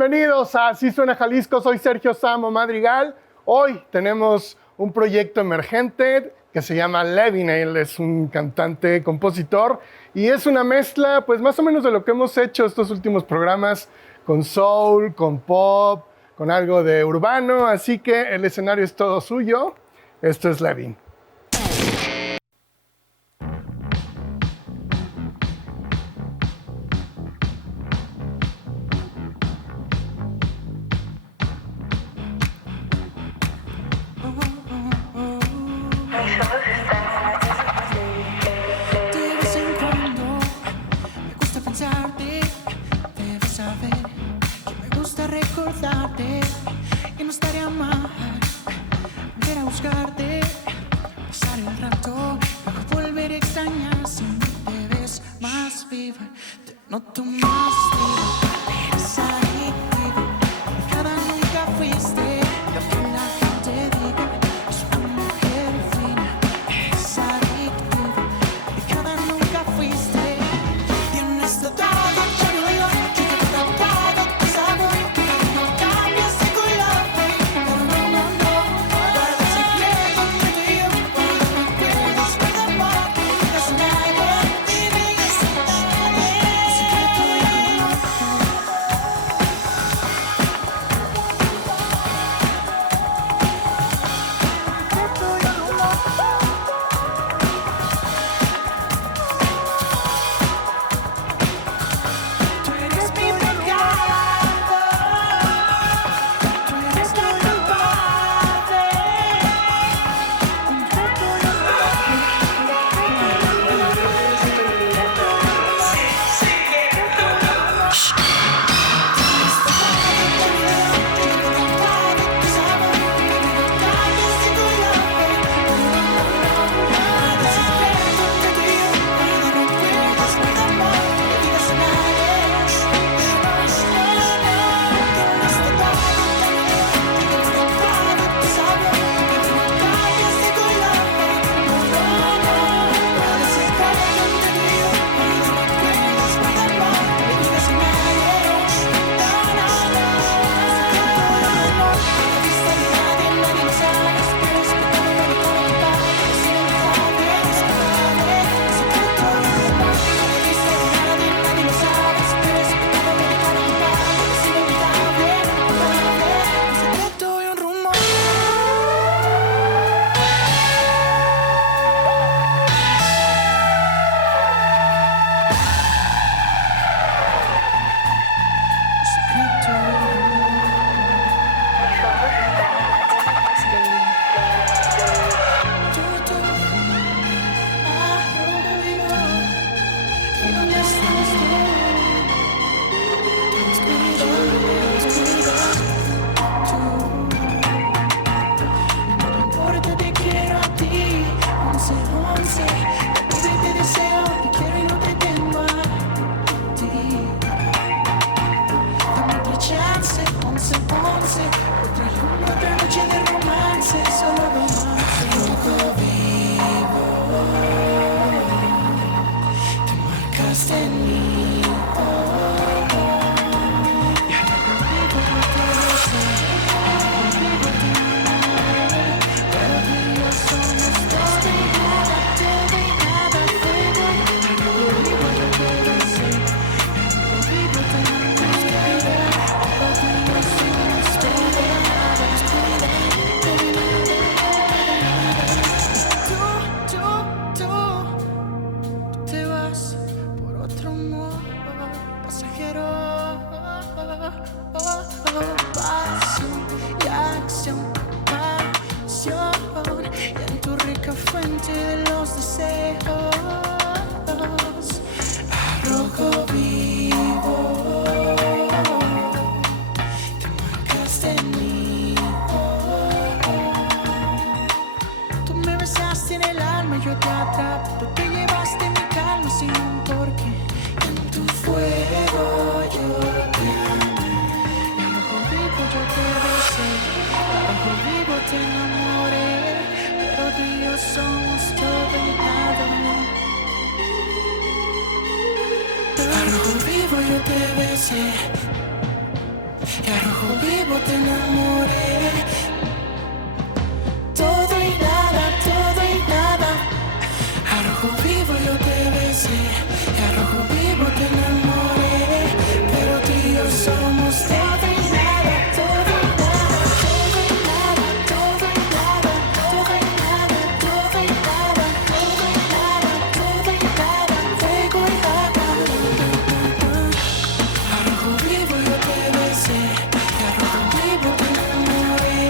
Bienvenidos a Así Suena Jalisco, soy Sergio Samo Madrigal. Hoy tenemos un proyecto emergente que se llama Levin. Él es un cantante, compositor y es una mezcla pues más o menos de lo que hemos hecho estos últimos programas con soul, con pop, con algo de urbano, así que el escenario es todo suyo. Esto es Levin. Y no estaría mal ver a buscarte, pasar el rato, luego volver a extrañar. Si te ves más viva, te noto más viva. Eres adictiva, cada nunca fuiste lo que la gente diga. Es una mujer fina, eres adictiva, cada nunca fuiste. Tienes todo, yo no digo, yo te he todo tu sabor. y a rojo vivo te enamoré. Todo y nada, a rojo vivo yo te besé, y a rojo vivo te enamoré, pero tú y yo somos todo y nada, todo y nada, todo y nada, todo y nada, todo y nada, todo y nada, todo y nada, todo y nada, fuego y agua. A rojo vivo yo te besé, y a rojo vivo te enamoré,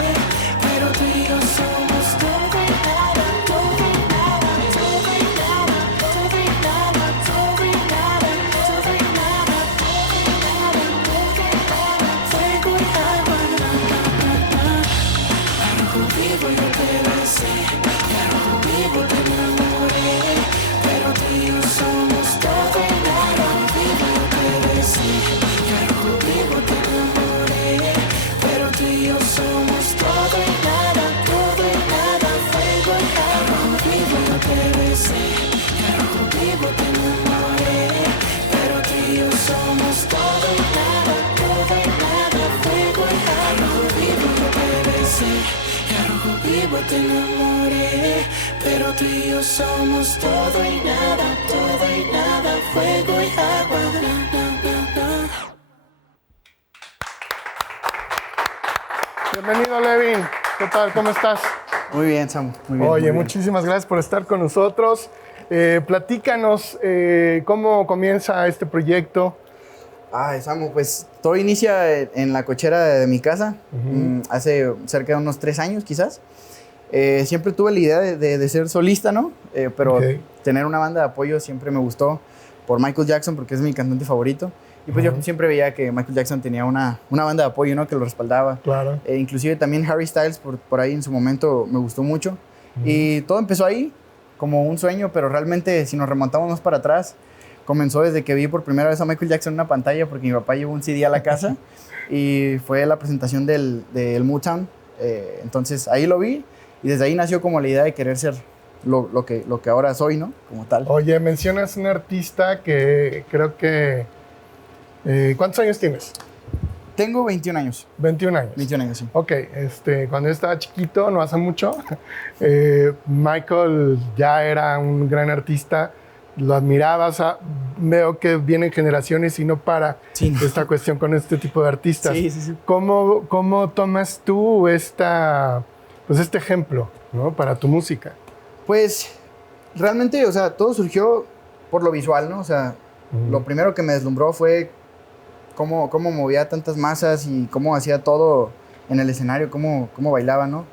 pero tú y yo somos todo y nada, todo y nada, todo y nada, todo y nada, todo y nada, todo y nada, todo y nada, todo y nada, fuego y agua. A rojo vivo yo te besé, y a rojo vivo te enamoré, pero tú y yo somos todo y nada. A rojo vivo yo te besé, y a rojo vivo te enamoré, pero tú y yo somos todo y nada, fuego y agua. A rojo vivo yo te besé, y a rojo vivo te enamoré, pero tú y yo somos todo y nada, fuego y agua. A rojo vivo yo te besé, y a rojo vivo te enamoré, pero tú y yo somos todo y nada, fuego y agua. Na, na, na, na. Bienvenido, Levin. ¿Qué tal? ¿Cómo estás? Muy bien, Samu. Muy bien. Oye, muy bien. muchísimas gracias por estar con nosotros. Platícanos cómo comienza este proyecto. Ay, Samu, pues todo inicia en la cochera de mi casa, hace cerca de unos 3 años quizás. Siempre tuve la idea de ser solista, ¿no? Pero Ok. tener una banda de apoyo siempre me gustó por Michael Jackson, porque es mi cantante favorito. Y pues yo siempre veía que Michael Jackson tenía una banda de apoyo, ¿no? Que lo respaldaba. Claro. Inclusive también Harry Styles por ahí en su momento me gustó mucho. Y todo empezó ahí como un sueño, pero realmente si nos remontamos más para atrás, comenzó desde que vi por primera vez a Michael Jackson en una pantalla, porque mi papá llevó un CD a la casa y fue la presentación del Motown. Entonces ahí lo vi y desde ahí nació como la idea de querer ser lo que ahora soy, ¿no? Como tal. Oye, mencionas un artista que creo que... ¿cuántos años tienes? Tengo 21 años. 21 años. 21 años, sí. Ok, cuando yo estaba chiquito, no hace mucho, Michael ya era un gran artista, lo admiraba, o sea, veo que vienen generaciones y no para Sí, no. esta cuestión con este tipo de artistas. Sí, sí, sí. ¿Cómo tomas tú este ejemplo, ¿no? Para tu música? Pues realmente, o sea, todo surgió por lo visual, ¿no? O sea, lo primero que me deslumbró fue cómo movía tantas masas y cómo hacía todo en el escenario, cómo bailaba, ¿no?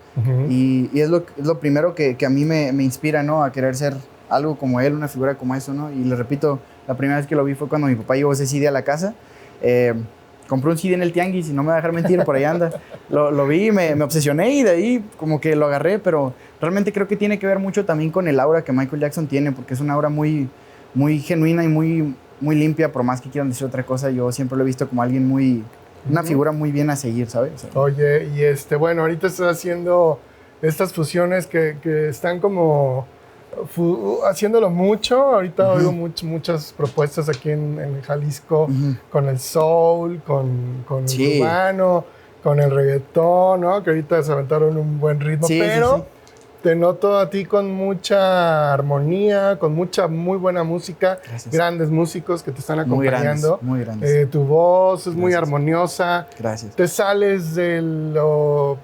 Y es lo primero que a mí me inspira, ¿no? A querer ser algo como él, una figura como eso, ¿no? Y le repito, la primera vez que lo vi fue cuando mi papá llevó ese CD a la casa. Compré un CD en el tianguis y no me va a dejar mentir, por ahí anda. Lo vi y me obsesioné y de ahí como que lo agarré, pero realmente creo que tiene que ver mucho también con el aura que Michael Jackson tiene, porque es una aura muy, muy genuina y muy limpia, por más que quieran decir otra cosa. Yo siempre lo he visto como alguien una figura muy bien a seguir, ¿sabes? O sea, Oye, y bueno, ahorita estás haciendo estas fusiones que están como haciéndolo mucho. Ahorita oigo muchas propuestas aquí en Jalisco con el soul, con Sí. el urbano, con el reggaetón, ¿no? Que ahorita se aventaron un buen ritmo, Sí, pero sí, sí. te noto a ti con mucha armonía, con mucha muy buena música, Gracias. grandes músicos que te están Muy acompañando. grandes, muy grandes. Tu voz es muy Gracias. armoniosa. Gracias. Te sales de lo...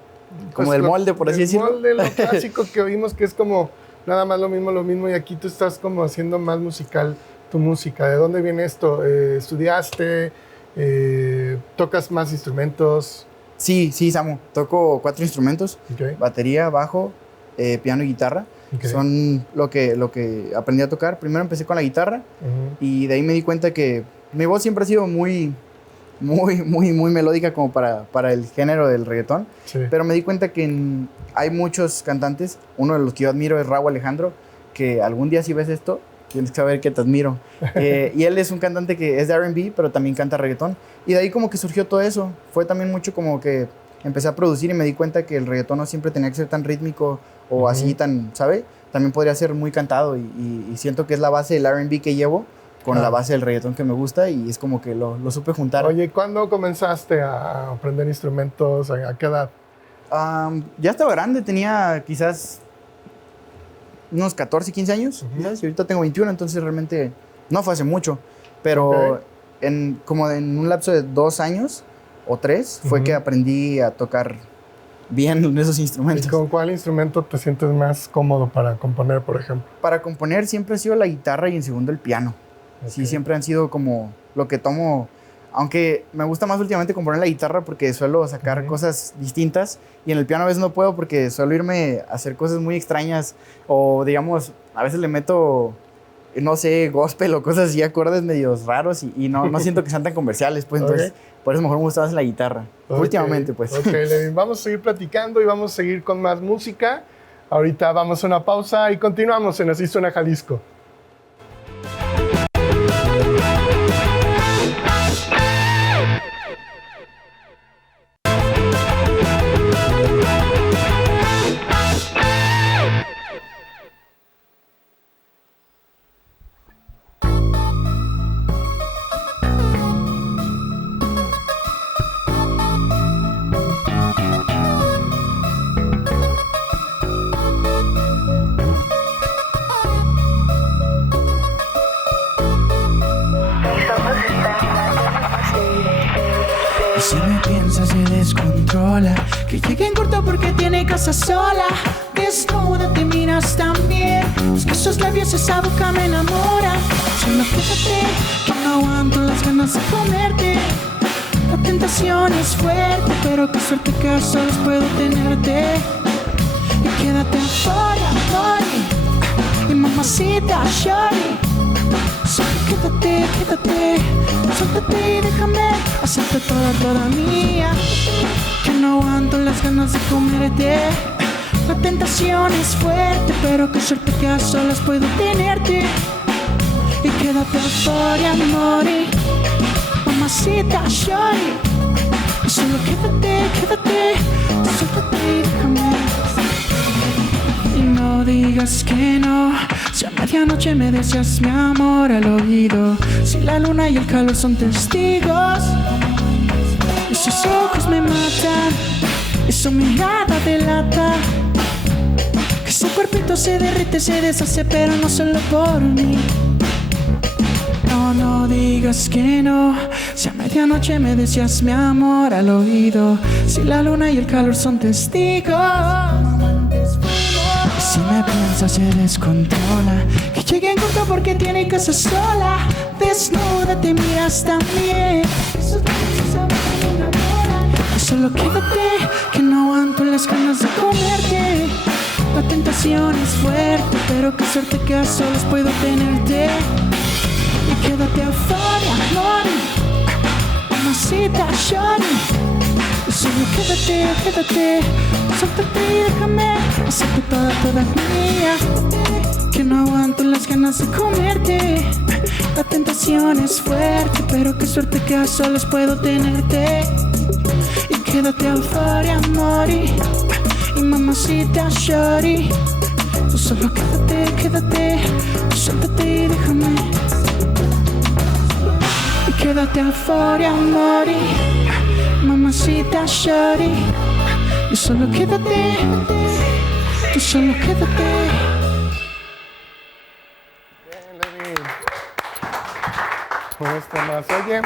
Como del molde, por así decirlo. Del molde, lo clásico que oímos, que es como nada más lo mismo, y aquí tú estás como haciendo más musical tu música. ¿De dónde viene esto? ¿Estudiaste? ¿Tocas más instrumentos? Sí, Samu. Toco 4 instrumentos. Okay. Batería, bajo, piano y guitarra. Okay. Son lo que aprendí a tocar. Primero empecé con la guitarra y de ahí me di cuenta que mi voz siempre ha sido muy melódica como para el género del reggaetón. Sí. Pero me di cuenta que hay muchos cantantes. Uno de los que yo admiro es Rauw Alejandro, que algún día si ves esto, tienes que saber que te admiro. Y él es un cantante que es de R&B, pero también canta reggaetón. Y de ahí como que surgió todo eso. Fue también mucho como que empecé a producir y me di cuenta que el reggaetón no siempre tenía que ser tan rítmico o así tan, ¿sabe? También podría ser muy cantado y siento que es la base del R&B que llevo, con la base del reggaetón que me gusta y es como que lo supe juntar. Oye, ¿cuándo comenzaste a aprender instrumentos? ¿A qué edad? Ya estaba grande, tenía quizás unos 14, 15 años, quizás, y ahorita tengo 21, entonces realmente no fue hace mucho, pero como en un lapso de 2 años o 3 fue que aprendí a tocar bien esos instrumentos. ¿Y con cuál instrumento te sientes más cómodo para componer, por ejemplo? Para componer siempre ha sido la guitarra y en segundo el piano. Sí, siempre han sido como lo que tomo, aunque me gusta más últimamente componer la guitarra porque suelo sacar cosas distintas y en el piano a veces no puedo porque suelo irme a hacer cosas muy extrañas o digamos, a veces le meto, no sé, gospel o cosas así, acordes medios raros y no siento que sean tan comerciales, pues entonces por eso mejor me gusta más la guitarra, últimamente pues. Ok, Levin, vamos a seguir platicando y vamos a seguir con más música. Ahorita vamos a una pausa y continuamos en Así Suena Jalisco. Si me piensa se descontrola, que llegue en corto porque tiene casa sola. Desnuda te miras también, es que esos labios, esa boca me enamora. Solo fíjate que no aguanto las ganas de comerte. La tentación es fuerte, pero qué suerte que a solos puedo tenerte. Y quédate afuera, amor, y mamacita, shorty. Solo quédate, suéltate y déjame hacerte toda mía. Que no aguanto las ganas de comerte. La tentación es fuerte, pero qué suerte que a solas puedo tenerte. Y quédate afuera, amor, mamacita, shorty. Y solo quédate, suéltate y déjame. Y no digas que no, si a medianoche me deseas mi amor al oído, si la luna y el calor son testigos, y sus ojos me matan, y su mirada delata, que su cuerpito se derrite, se deshace, pero no solo por mí. No digas que no, si a medianoche me deseas mi amor al oído, si la luna y el calor son testigos. Si me piensa se descontrola, que llegue en corto porque tiene casa sola. Desnuda te miras también, y solo quédate, que no aguanto las ganas de comerte. La tentación es fuerte, pero qué suerte que a solas puedo tenerte. Y quédate afuera, amor, mamacita, shorty. Y solo quédate, suéltate y déjame hacerte toda mía. Que no aguanto las ganas de comerte. La tentación es fuerte, pero qué suerte que a solas puedo tenerte. Y quédate afuera, amor, y mamacita, shorty. Tú solo quédate, suéltate y déjame. Y quédate afuera, amor, mamacita, shorty. Y solo quédate, tú solo quédate. Bien, Levin. Con esto más. Oye,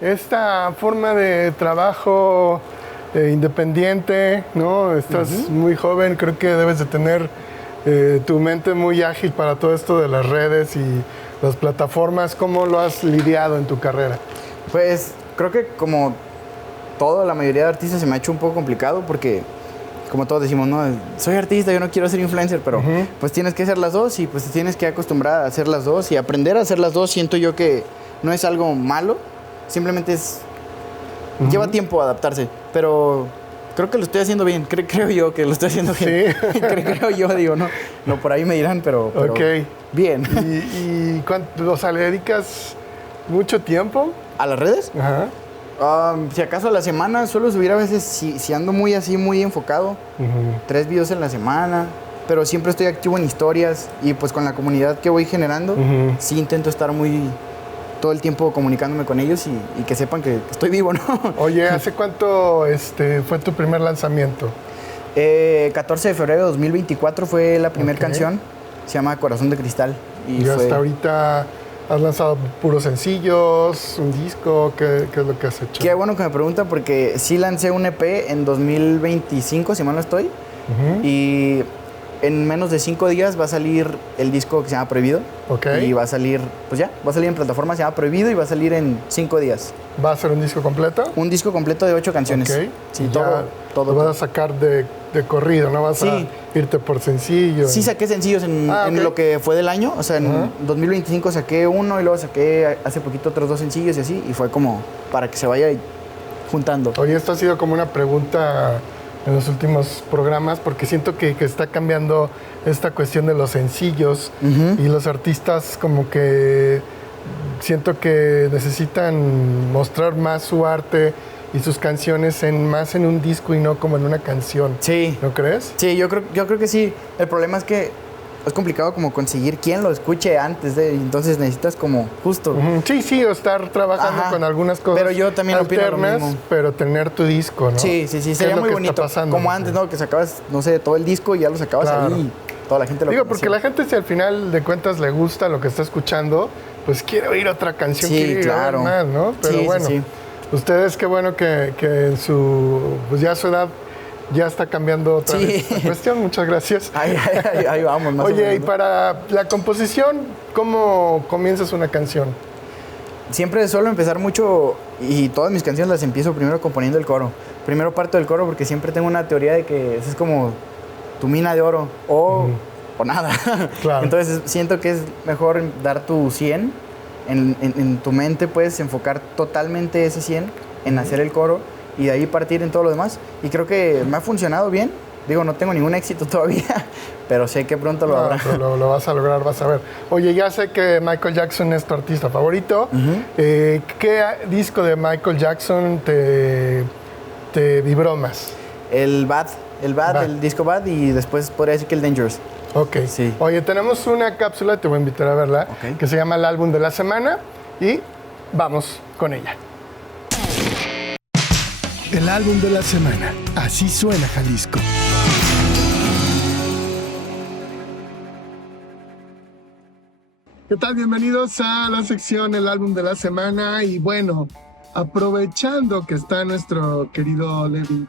esta forma de trabajo independiente, ¿no? Estás muy joven, creo que debes de tener tu mente muy ágil para todo esto de las redes y las plataformas. ¿Cómo lo has lidiado en tu carrera? Pues creo que como la mayoría de artistas se me ha hecho un poco complicado porque, como todos decimos, no, soy artista, yo no quiero ser influencer, pero pues tienes que hacer las dos y pues te tienes que acostumbrar a hacer las dos y aprender a hacer las dos. Siento yo que no es algo malo, simplemente es lleva tiempo adaptarse, pero creo que lo estoy haciendo bien, creo yo que lo estoy haciendo bien. Sí. creo yo, digo, no por ahí me dirán, pero okay. Bien. ¿Y cuánto, o sea, le dedicas mucho tiempo? ¿A las redes? Ajá. Si acaso a la semana suelo subir a veces, si ando muy enfocado, 3 videos en la semana. pero siempre estoy activo en historias y pues con la comunidad que voy generando, sí intento estar todo el tiempo comunicándome con ellos y que sepan que estoy vivo, ¿no? Oye, ¿hace cuánto fue tu primer lanzamiento? 14 de febrero de 2024 fue la primera canción, se llama Corazón de Cristal. Y hasta ahorita has lanzado puros sencillos, un disco, ¿qué es lo que has hecho? Qué bueno que me preguntan porque sí lancé un EP en 2025, si mal no estoy, y en menos de 5 días va a salir el disco que se llama Prohibido. Y va a salir, pues ya, va a salir en plataforma, se llama Prohibido y va a salir en 5 días. ¿Va a ser un disco completo? Un disco completo de 8 canciones. Sí, todo. Lo vas a sacar de corrido, ¿no? Vas a irte por sencillo. Sí, saqué sencillos en lo que fue del año. O sea, en 2025 saqué uno y luego saqué hace poquito otros 2 sencillos y así. Y fue como para que se vaya juntando. Oye, esto ha sido como una pregunta en los últimos programas, porque siento que está cambiando esta cuestión de los sencillos y los artistas como que siento que necesitan mostrar más su arte y sus canciones más en un disco y no como en una canción. Sí. ¿No crees? Sí, yo creo que sí. El problema es que es complicado como conseguir quien lo escuche antes de, entonces necesitas como justo. Sí, o estar trabajando con algunas cosas. Pero yo también alternas, opino lo mismo. Pero tener tu disco, ¿no? Sí, sería muy bonito. Como antes, ¿no? Que sacabas, no sé, todo el disco y ya lo sacabas ahí y toda la gente lo conocía. Porque la gente, si al final de cuentas le gusta lo que está escuchando, pues quiere oír otra canción, quiere oír más, ¿no? Pero bueno, ustedes qué bueno que en pues ya su edad ya está cambiando otra vez la cuestión. Muchas gracias. Ahí vamos. Más Oye, y para la composición, ¿cómo comienzas una canción? Siempre suelo empezar mucho y todas mis canciones las empiezo primero componiendo el coro. Primero parto del coro porque siempre tengo una teoría de que es como tu mina de oro o nada. Claro. Entonces siento que es mejor dar tu 100 en tu mente, puedes enfocar totalmente ese 100 en hacer el coro y de ahí partir en todo lo demás. Y creo que me ha funcionado bien. Digo, no tengo ningún éxito todavía, pero sé que pronto lo habrá. Lo vas a lograr, vas a ver. Oye, ya sé que Michael Jackson es tu artista favorito. ¿Qué disco de Michael Jackson te vibró más? El Bad, el disco Bad, y después podría decir que el Dangerous. Ok. Sí. Oye, tenemos una cápsula, te voy a invitar a verla, que se llama El Álbum de la Semana y vamos con ella. El álbum de la semana. Así suena Jalisco. ¿Qué tal? Bienvenidos a la sección El Álbum de la Semana. Y bueno, aprovechando que está nuestro querido Levi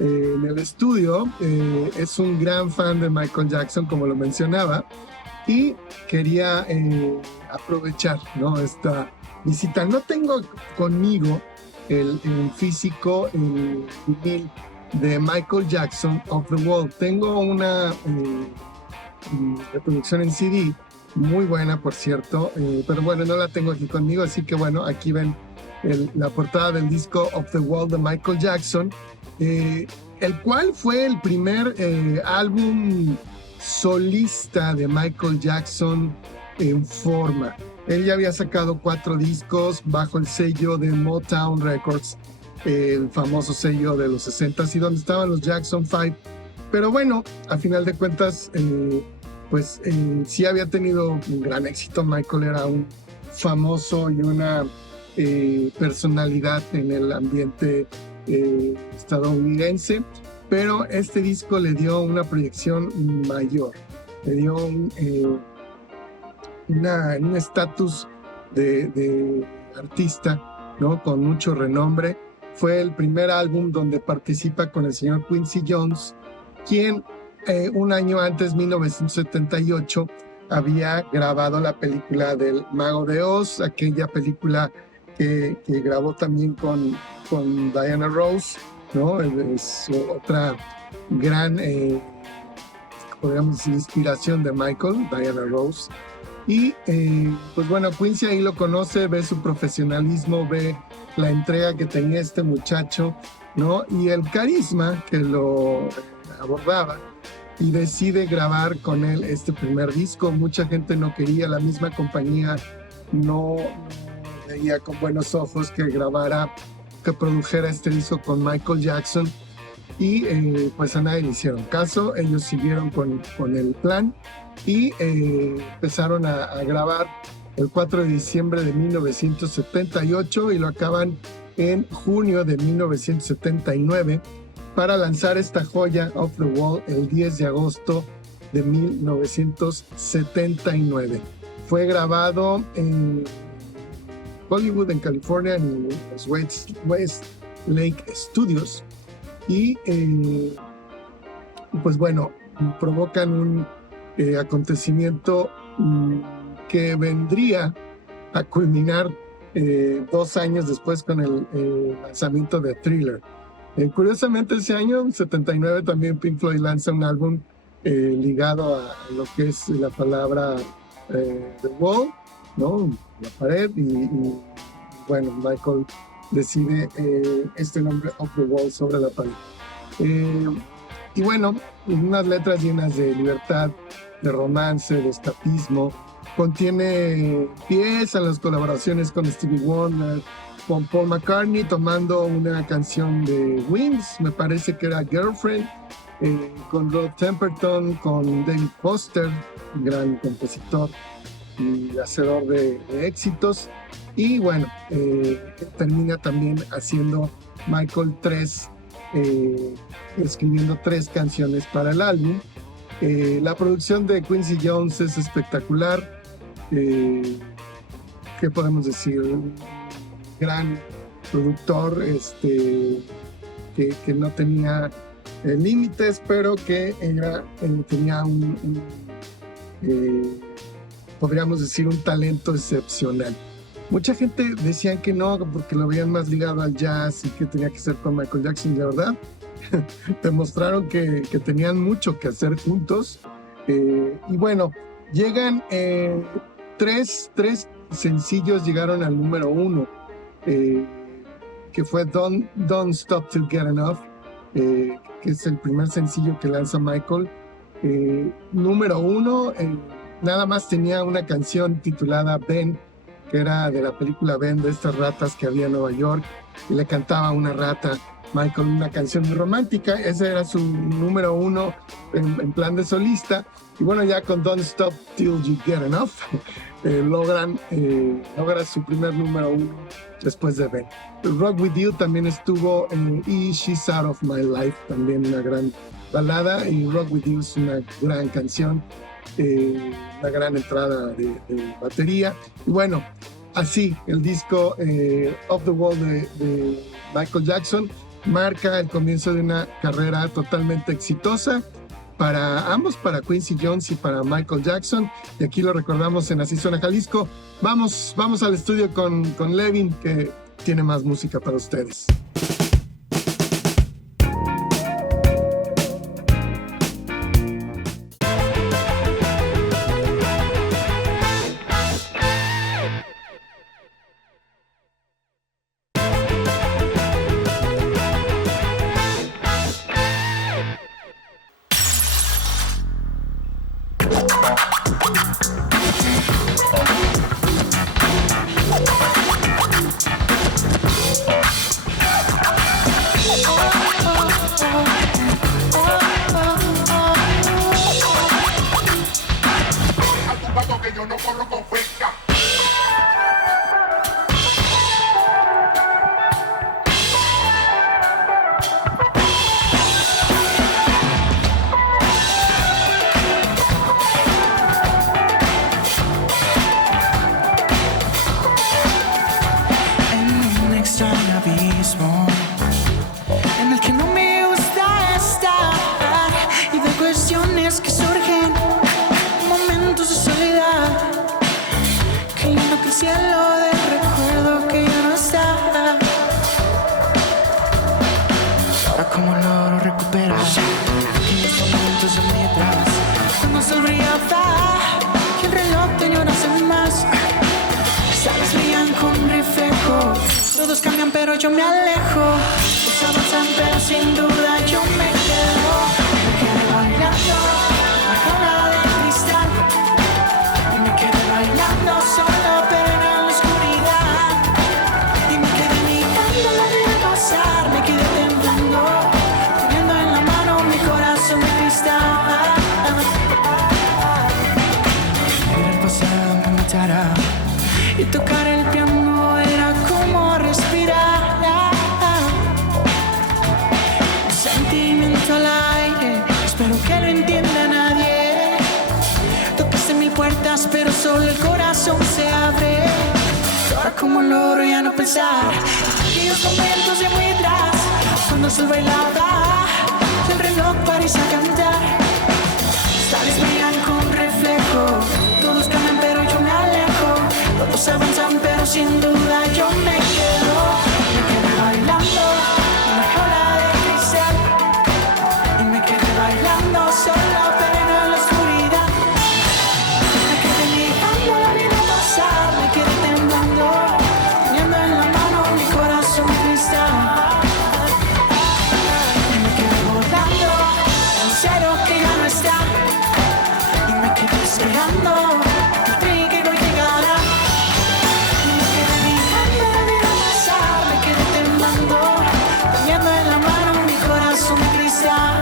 en el estudio, es un gran fan de Michael Jackson, como lo mencionaba, y quería aprovechar, ¿no?, esta visita. No tengo conmigo el físico, el vinil de Michael Jackson of the Wall. Tengo una reproducción en CD, muy buena por cierto, pero bueno, no la tengo aquí conmigo, así que bueno, aquí ven la portada del disco Of the Wall de Michael Jackson, el cual fue el primer álbum solista de Michael Jackson en forma. Él ya había sacado 4 discos bajo el sello de Motown Records, el famoso sello de los 60s y donde estaban los Jackson 5. Pero bueno, a final de cuentas, sí había tenido un gran éxito. Michael era un famoso y una personalidad en el ambiente estadounidense, pero este disco le dio una proyección mayor, le dio un estatus de artista, ¿no?, con mucho renombre. Fue el primer álbum donde participa con el señor Quincy Jones, quien un año antes, 1978, había grabado la película del Mago de Oz, aquella película que grabó también con Diana Ross, ¿no? Es otra gran, podríamos decir, inspiración de Michael, Diana Ross. Y pues bueno, Quincy ahí lo conoce, ve su profesionalismo, ve la entrega que tenía este muchacho, ¿no?, y el carisma que lo abordaba, y decide grabar con él este primer disco. Mucha gente no quería, la misma compañía no veía con buenos ojos que produjera este disco con Michael Jackson, y pues a nadie le hicieron caso. Ellos siguieron con el plan y empezaron a grabar el 4 de diciembre de 1978 y lo acaban en junio de 1979 para lanzar esta joya Off the Wall el 10 de agosto de 1979. Fue grabado en Hollywood, en California, en los West Lake Studios y pues bueno, provocan un acontecimiento que vendría a culminar 2 años después con el lanzamiento de Thriller. Curiosamente ese año, 79, también Pink Floyd lanza un álbum ligado a lo que es la palabra The Wall, ¿no? La pared, y bueno, Michael decide este nombre Off the Wall, sobre la pared. Y bueno, unas letras llenas de libertad, de romance, de escapismo. Contiene pies a las colaboraciones con Stevie Wonder, con Paul McCartney tomando una canción de Wings, me parece que era Girlfriend, con Rod Temperton, con David Foster, un gran compositor y hacedor de éxitos. Y bueno, termina también haciendo Michael escribiendo 3 canciones para el álbum. La producción de Quincy Jones es espectacular. ¿Qué podemos decir? Un gran productor que no tenía límites, pero que tenía podríamos decir, un talento excepcional. Mucha gente decía que no, porque lo veían más ligado al jazz y que tenía que ser con Michael Jackson. Y la verdad, demostraron que tenían mucho que hacer juntos. Y bueno, llegan 3 sencillos, llegaron al número 1, que fue Don't Stop Till Get Enough, que es el primer sencillo que lanza Michael. Número 1, nada más tenía una canción titulada Ben, que era de la película Ben, de estas ratas que había en Nueva York, y le cantaba una rata Michael una canción muy romántica. Ese era su número 1 en plan de solista. Y bueno, ya con Don't Stop Till You Get Enough logra su primer número 1 después de Ben. Rock With You también estuvo en She's Out of My Life, también una gran balada, y Rock With You es una gran canción, una gran entrada de batería. Y bueno, así el disco Off the Wall de Michael Jackson marca el comienzo de una carrera totalmente exitosa para ambos, para Quincy Jones y para Michael Jackson. Y aquí lo recordamos en Así Suena Jalisco. Vamos al estudio con Levin, que tiene más música para ustedes. En el que no me gusta estar, y de cuestiones que surgen, momentos de soledad, creyendo que el cielo del recuerdo que ya no está. Ahora como logro recuperar aquellos momentos de mi atrás, cuando se brillaba y el reloj tenía horas en más. Sabes, brillan con reflejo. Todos cambian pero yo me alejo. Todos avanzan pero sin duda yo me quedo bailando bajo la de cristal. Y me quedé bailando solo pero en la oscuridad. Y me quedé mirando la vida pasar. Me quedé temblando, teniendo y tocar el piano era como respirar. Un sentimiento al aire, espero que lo entienda nadie. Tocaste 1000 puertas, pero solo el corazón se abre. Ahora como logro ya no pensar aquellos momentos de muy atrás, cuando el sol bailaba, el reloj parecía cantar. Sales brillan con reflejo, todos cambian pero yo me alejo. Todos avanzan pero sin duda yo me quedo bailando una jaula de cristal. Y me quedé bailando solo pero en la oscuridad. Me quedé mirando la vida pasar, me quedé temblando, teniendo en la mano mi corazón cristal. Y me quedé volando, en serio que ya no está. Y me quedé esperando el tren que no llegará. Y me quedé mirando la vida pasar, me quedé temblando, teniendo en la mano mi corazón cristal.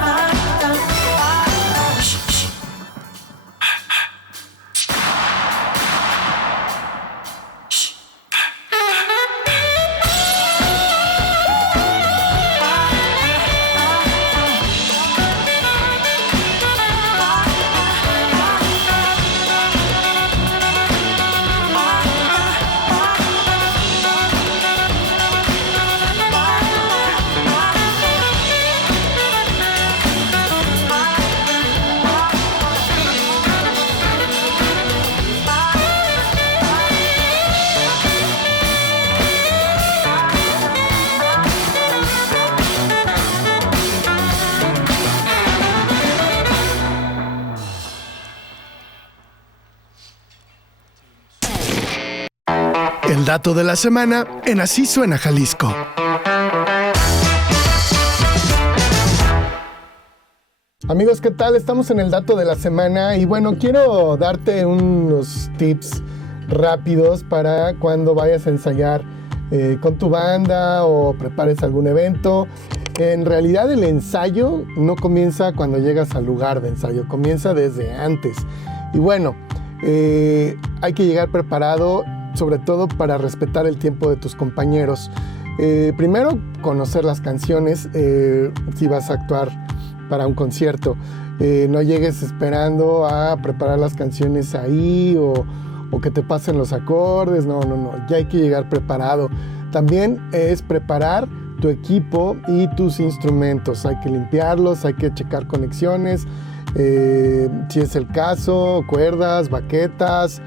El dato de la semana en Así Suena Jalisco. Amigos, ¿qué tal? Estamos en el dato de la semana y bueno, quiero darte unos tips rápidos para cuando vayas a ensayar con tu banda o prepares algún evento. En realidad el ensayo no comienza cuando llegas al lugar de ensayo, comienza desde antes. Y bueno, hay que llegar preparado, sobre todo para respetar el tiempo de tus compañeros. Primero, conocer las canciones si vas a actuar para un concierto. No llegues esperando a preparar las canciones ahí o que te pasen los acordes. No, ya hay que llegar preparado. También es preparar tu equipo y tus instrumentos. Hay que limpiarlos, hay que checar conexiones, si es el caso, cuerdas, baquetas,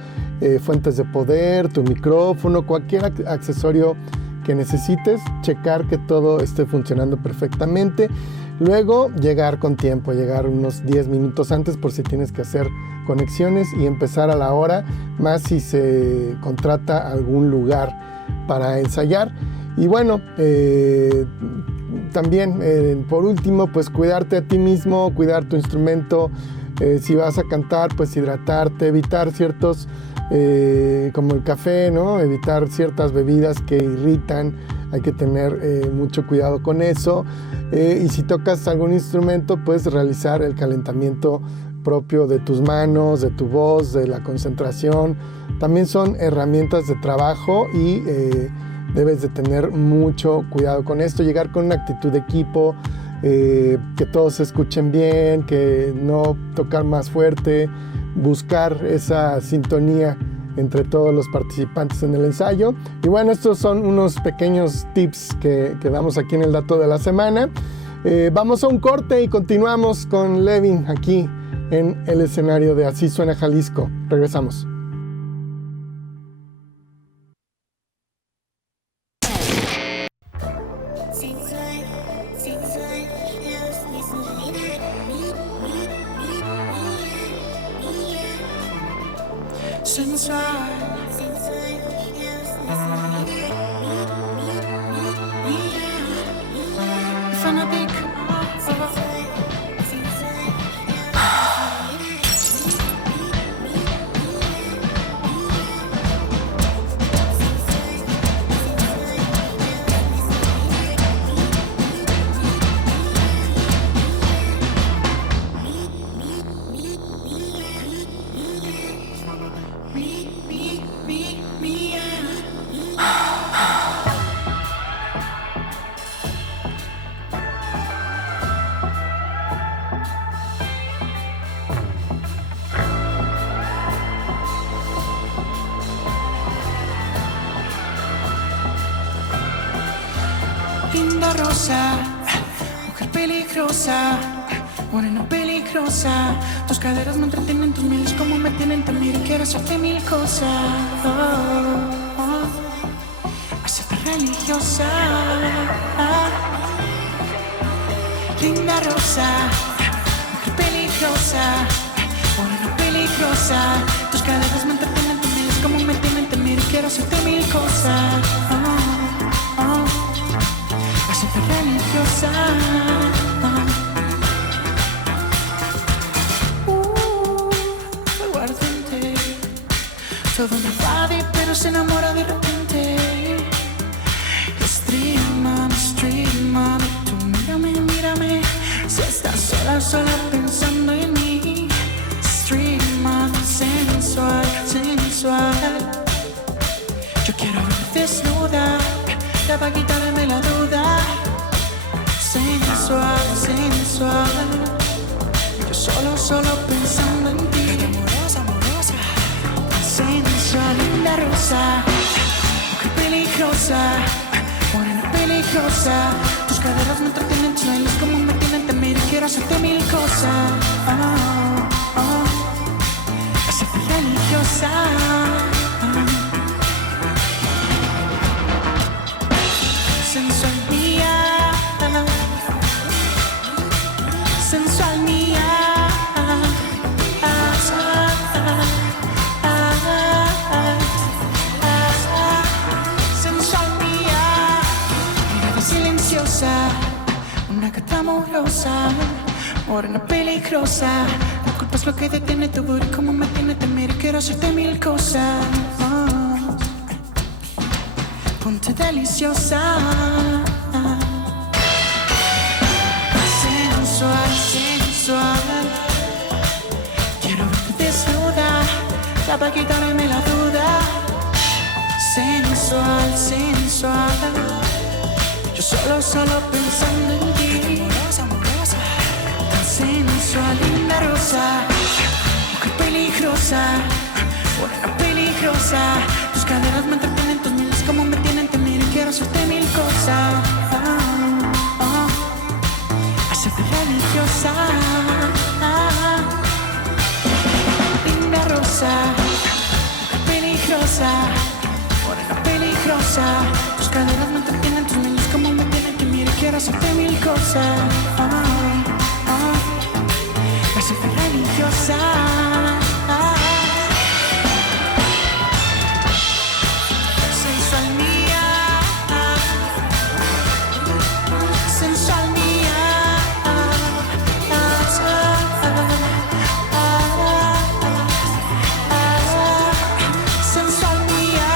fuentes de poder, tu micrófono, cualquier accesorio que necesites, checar que todo esté funcionando perfectamente. Luego llegar con tiempo, llegar unos 10 minutos antes por si tienes que hacer conexiones y empezar a la hora, más si se contrata algún lugar para ensayar. Y bueno, también por último, pues cuidarte a ti mismo, cuidar tu instrumento. Si vas a cantar, pues hidratarte, evitar ciertos como el café, ¿no? Evitar ciertas bebidas que irritan. Hay que tener mucho cuidado con eso. Y si tocas algún instrumento, pues realizar el calentamiento propio de tus manos, de tu voz, de la concentración. También son herramientas de trabajo y debes de tener mucho cuidado con esto. Llegar con una actitud de equipo, que todos se escuchen bien, que no tocar más fuerte, buscar esa sintonía entre todos los participantes en el ensayo. Y bueno, estos son unos pequeños tips que damos aquí en el dato de la semana. Vamos a un corte y continuamos con Levin aquí en el escenario de Así Suena Jalisco. Regresamos. Me, linda rosa, mujer peligrosa, morena peligrosa. Tus caderas me entretienen, tus mieles como me tienen. Te miro y quiero hacerte mil cosas. Hacerte religiosa. Linda rosa, mujer peligrosa, morena peligrosa. Tus caderas me entretienen, tus mieles como me tienen. Te miro y quiero hacerte mil cosas. Hacerte religiosa. Aguardente. Todo me invade, pero se enamora de repente. Stream, mami, tú mírame. Si estás sola pensando en mí. Stream, sensual. Yo quiero verte desnuda, ya para quitarme la duda. Sensual. Yo solo pensando en ti. Amorosa. Sensual, linda rosa, mujer peligrosa, morena peligrosa. Tus caderas me entretienen, tus bailes como me tienen. Te miro y quiero hacerte mil cosas. Hacerte religiosa. Sensual mía, sensual mía. Sensual mía. Mirada silenciosa, una gata amorosa, morena peligrosa. La culpa es lo que detiene tu body como me tiene. Te miro y quiero hacerte mil cosas. Ponte deliciosa. Sensual. Quiero verte desnuda, ya para quitarme la duda. Sensual. Yo solo pensando en ti. Amorosa. Tan sensual, linda rosa, mujer peligrosa, morena peligrosa. Tus caderas me entretienen, tus mieles como me tienen. Te miro y quiero hacerte mil cosas. Hacerte religiosa. Linda rosa, mujer peligrosa, morena peligrosa. Tus caderas me entretienen, tus mieles como me tienen. Te miro y quiero hacerte mil cosas. Hacerte religiosa. Sensual mía. Sensual mía. Sensual mía.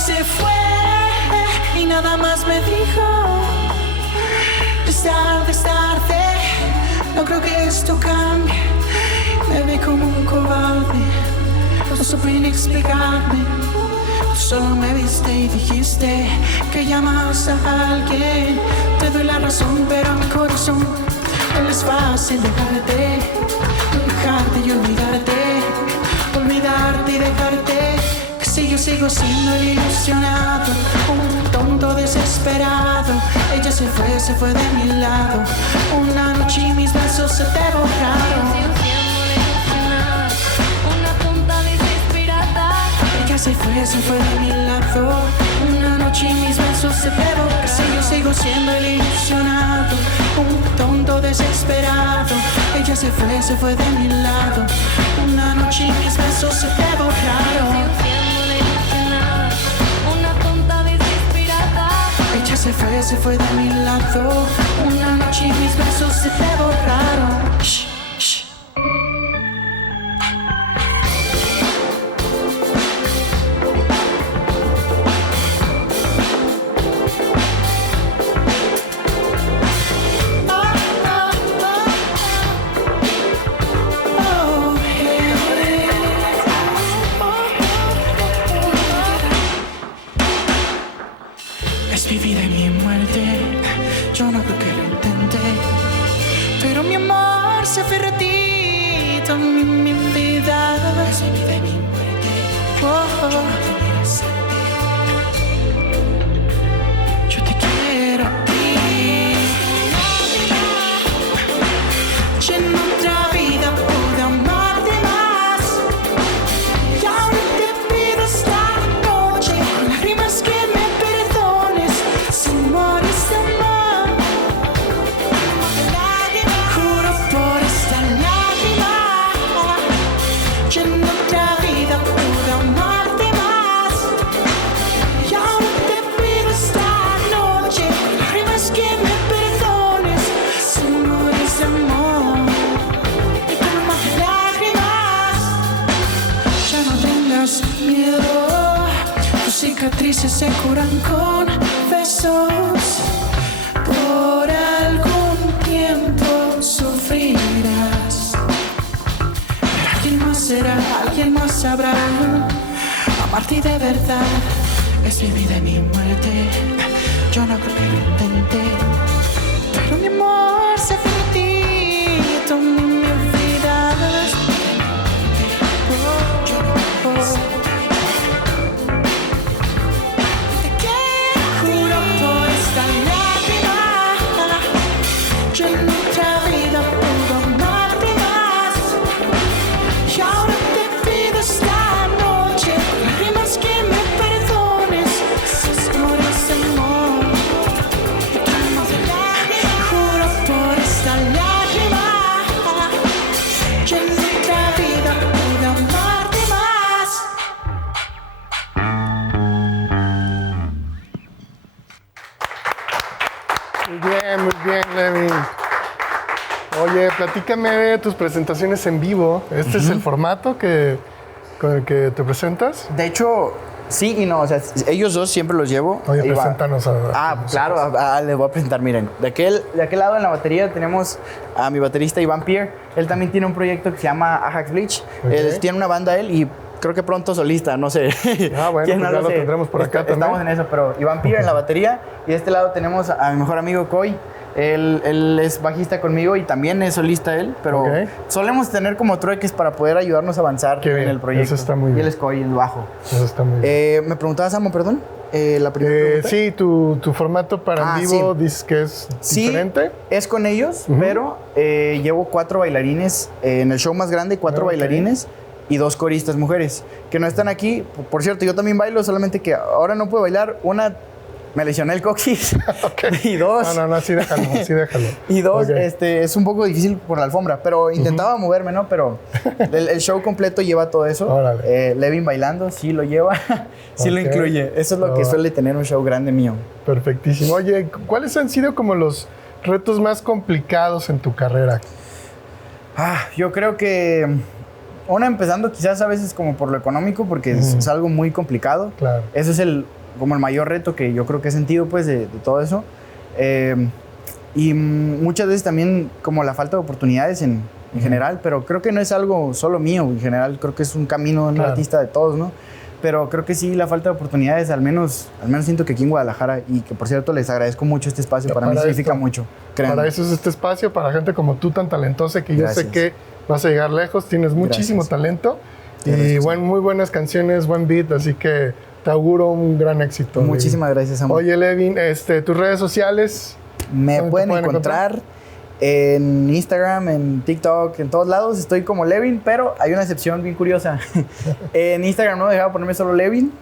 se fue y nada más me dijo: es tarde, no creo que esto cambie. Me ve como un cobarde, no supe inexplicarme. Tú solo me viste y dijiste que llamas a alguien. Te doy la razón, pero a mi corazón no es fácil dejarte y olvidarte, olvidarte y dejarte. Que si yo sigo siendo el ilusionado, un tonto desesperado. Ella se fue de mi lado. Una noche y mis besos se te borraron. Ella se fue de mi lado. Una noche y mis besos se te borraron. Si yo sigo siendo el ilusionado, un tonto desesperado. Ella se fue de mi lado. Una noche y mis besos se te borraron. Ella se fue de mi lado. Una noche y mis besos se te borraron. Shh, shh. Es mi vida y mi muerte. Yo no creo que lo intenté, pero mi amor se aferra a ti. Tú mi vida. Es mi vida y mi muerte. Yo te quiero a ti. Yo en otra vida pude amarte más. Y ahora te pido esta noche con lágrimas que me perdones. Si mueres de amor, juro por esta lágrima. Yo en otra vida pude amarte más. Y ahora te pido esta noche con lágrimas que me perdones. Si mueres de amor, y con más lágrimas. Ya no tengas miedo, tus cicatrices se curan con besos. Por algún tiempo sufrirás, pero alguien más será, alguien más sabrá amarte de verdad. Es mi vida y mi muerte. Yo no creo que lo intenté, pero mi amor se fue de ti. Tú mi vida. Juro por esta lágrima. Yo en otra vida puedo amarte más. Y ahora te pido esta noche lágrimas que me perdones. Si mueres de amor, juro por esta lágrima. Yo en otra vida pude amarte más. Muy bien, Levin. Oye, platícame de tus presentaciones en vivo. ¿Este es el formato con el que te presentas? De hecho, sí y no. O sea, ellos dos siempre los llevo. Oye, Ahí va. preséntanos a Claro, les voy a presentar. Miren, de aquel lado en la batería tenemos a mi baterista Iván Pierre. Él también tiene un proyecto que se llama Ajax Bleach. Ok. Él tiene una banda él y creo que pronto solista, no sé. Ah, bueno, ¿Quién? pues No ya lo sé. tendremos por acá también. Estamos en eso, pero Iván Pierre en la batería. Y de este lado tenemos a mi mejor amigo Coy. Él es bajista conmigo y también es solista él, pero Ok. solemos tener como trueques para poder ayudarnos a avanzar Qué bien, en el proyecto. eso está muy Y bien. él es Coy, el bajo. Eso está muy bien. Me preguntaba, Samo, perdón, la primera pregunta. Sí, tu formato para en vivo sí. dices que es Sí, diferente. es con ellos, pero llevo 4 bailarines en el show más grande, 4 Ok. bailarines y 2 coristas mujeres que no están aquí. Por cierto, yo también bailo, solamente que ahora no puedo bailar. Una, me lesioné el coxis. Y dos, No, así déjalo, así déjalo. y dos, Ok. es un poco difícil por la alfombra, pero intentaba moverme, ¿no? Pero el show completo lleva todo eso. Órale. Levin bailando, sí lo lleva, sí lo Ok. incluye. Eso es lo que suele tener un show grande mío. Perfectísimo. Oye, ¿cuáles han sido como los retos más complicados en tu carrera? Yo creo que empezando quizás a veces como por lo económico, porque es algo muy complicado. Claro. Eso es como el mayor reto que yo creo que he sentido pues de todo eso. Y muchas veces también como la falta de oportunidades en en general, pero creo que no es algo solo mío, en general creo que es un camino de un artista de todos, ¿no? Pero creo que sí, la falta de oportunidades, al menos siento que aquí en Guadalajara, y que por cierto les agradezco mucho este espacio, para mí significa mucho, créanme. Para eso es este espacio, para gente como tú tan talentosa, que yo sé que vas a llegar lejos, tienes muchísimo talento y muy buenas canciones, buen beat, así que te auguro un gran éxito. Muchísimas gracias, amor. Oye, Levin, tus redes sociales. Me pueden encontrar en Instagram, en TikTok, en todos lados. Estoy como Levin, pero hay una excepción bien curiosa. En Instagram no me dejaba ponerme solo Levin.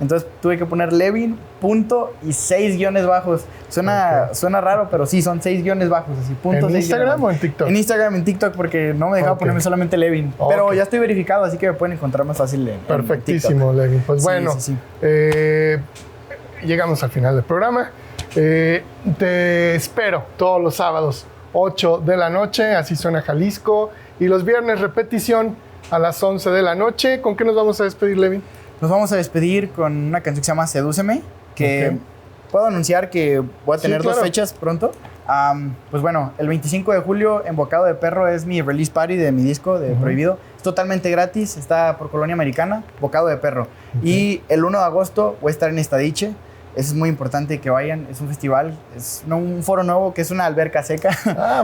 Entonces tuve que poner Levin, punto y 6 guiones bajos. Suena raro, pero sí, son 6 guiones bajos. Así, punto, ¿En Instagram o en TikTok? En Instagram, en TikTok, porque no me dejaba ponerme solamente Levin. Pero ya estoy verificado, así que me pueden encontrar más fácil en Perfectísimo, en Levin. Pues bueno, llegamos al final del programa. Te espero todos los sábados, 8 de la noche, Así Suena Jalisco. Y los viernes, repetición a las 11 de la noche. ¿Con qué nos vamos a despedir, Levin? Nos vamos a despedir con una canción que se llama Sedúceme, que puedo anunciar que voy a tener 2 fechas pronto. Pues bueno, el 25 de julio en Bocado de Perro es mi release party de mi disco de Prohibido. Es totalmente gratis, está por Colonia Americana, Bocado de Perro. Y el 1 de agosto voy a estar en Estadiche. Eso es muy importante que vayan. Es un festival, es un foro nuevo que es una alberca seca,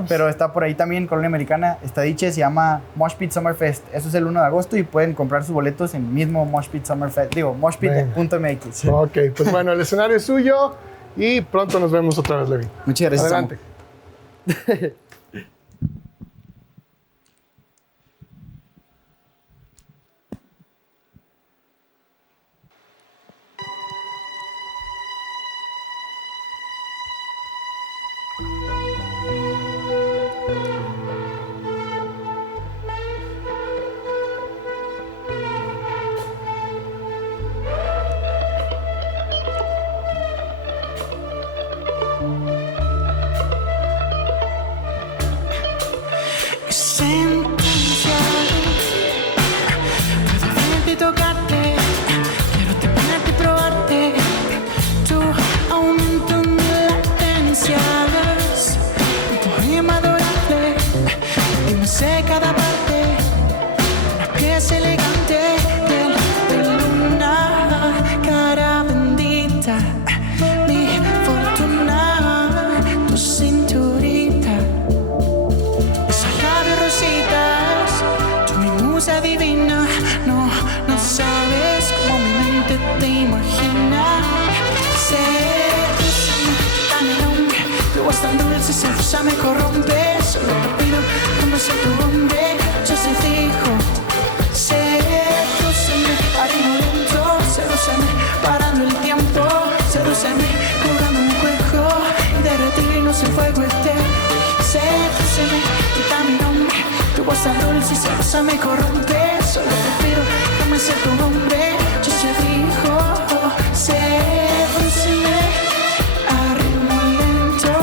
pero está por ahí también, Colonia Americana, Estadiche, se llama Mosh Pit Summer Fest. Eso es el 1 de agosto y pueden comprar sus boletos en mismo Mosh Pit Summer Fest, moshpit.mx. Ok, pues bueno, el escenario es suyo y pronto nos vemos otra vez, Levin. Muchas gracias. Adelante. Me corrompe, solo te pido como sea tu hombre. Yo se fijo, sedúceme, a ritmo lento, sedúceme, parando el tiempo, sedúceme, jugando un juego y derretirnos en fuego eterno. Sedúceme, quita mi nombre, tu voz tan dulce y celosa me corrompe, solo te pido como sea tu hombre. Yo se fijo, sedúceme, a ritmo lento.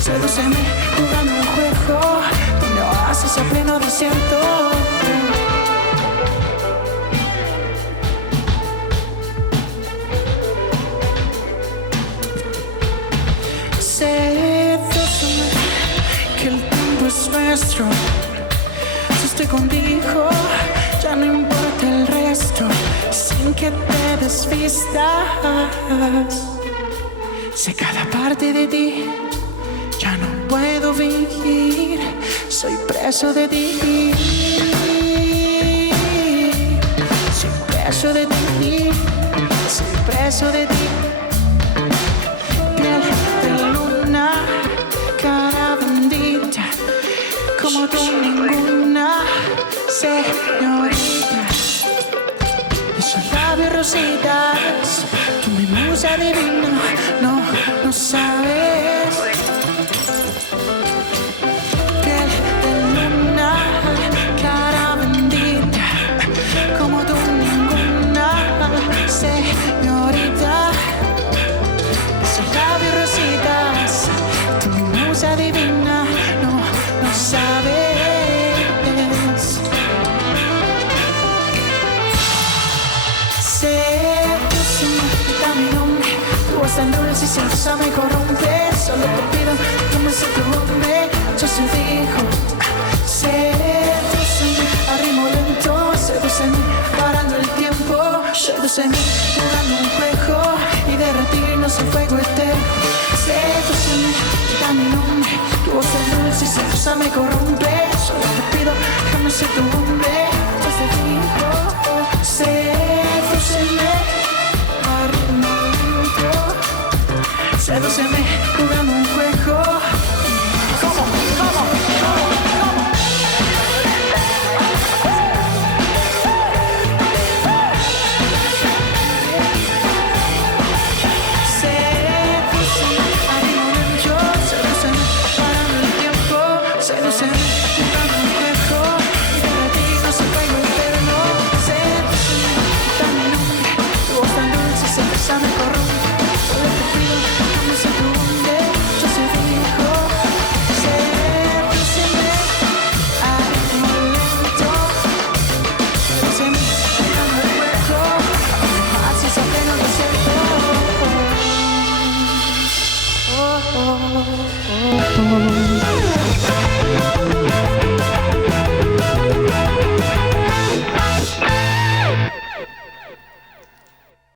Sedúceme, jugando un juego, tú me haces a pleno desierto. Sedúceme, que el tiempo es nuestro. Si estoy contigo, ya no importa el resto. Sin que te desvistas, sé cada parte de ti. Ya no puedo vivir, soy preso de ti. Soy preso de ti, soy preso de ti. Piel de luna, cara bendita, como tú ninguna, señorita. Esos labios rositas, tú mi musa divina, no sabes. Señorita, esos labios rositas, tú mi musa divina, no sabes. Sedúceme, quita mi nombre, tu voz tan dulce y celosa me corrompe. Solo te pido, tú me seas tu hombre, yo se dijo. Todos en mí jugando un juego y derretirnos el fuego eterno. Séduceme, quita mi nombre. Tu voz es dulce y sedusa me corrompe. Solo te pido, déjame ser tu hombre.